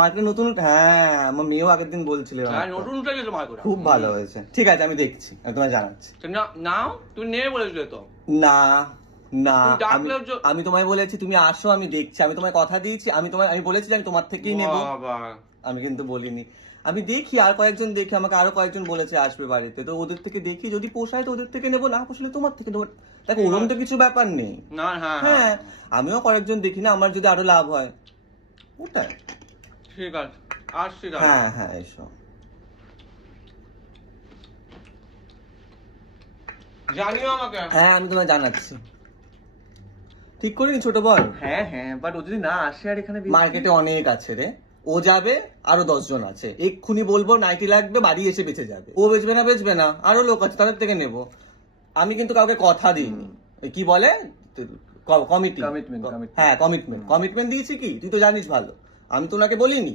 মার্কেটে নতুন, হ্যাঁ আমার মেয়েও আগের দিন বলছিল নতুন উঠে গেছে মার্কেটে। খুব ভালো হয়েছে। ঠিক আছে আমি দেখছি, আমি তোমায় জানাচ্ছি। না তুমি নেবে বলেছিলে তো। না না তুমি ডাকলেও আমি তোমায় বলেছি তুমি আসো, আমি দেখছি, আমি তোমায় কথা দিয়েছি, আমি বলেছি যে আমি তোমার থেকেই নেব, বাবা। আমি কিন্তু বলিনি। আমি দেখি আর কয়েকজন দেখি, আমাকে আরো কয়েকজন বলেছে আসবে বাড়িতে, তো ওদের থেকে দেখি যদি পোষায় তো ওদের থেকে নেবো, না পোষালে তোমার থেকে নেবো। দেখো ওরকম তো কিছু ব্যাপার নেই। না হ্যাঁ হ্যাঁ আমিও কয়েকজন দেখি না, আমার যদি আরো লাভ হয় ওটাই। ঠিক আছে আসছি তাহলে। হ্যাঁ হ্যাঁ এসো। জানিও আমাকে। হ্যাঁ আমি তোমায় জানাচ্ছি। ঠিক করিনি ছোট বল। হ্যাঁ বাট ও যদি না আসে আর এখানে মার্কেটে অনেক আছে রে, ও যাবে আরো 10 জন আছে, এক্ষুনি বলবো নাইটি লাগবে, বাড়ি এসে বেঁচে যাবে। ও বেচবে না আরো লোক আছে তাদের থেকে নেব। আমি কিন্তু কাউকে কথা দিইনি, ওই কি বলে কমিটি, Commitment. হ্যাঁ কমিটমেন্ট দিয়েছি কি তুই তো জানিস ভালো, আমি তো ওনাকে বলিনি।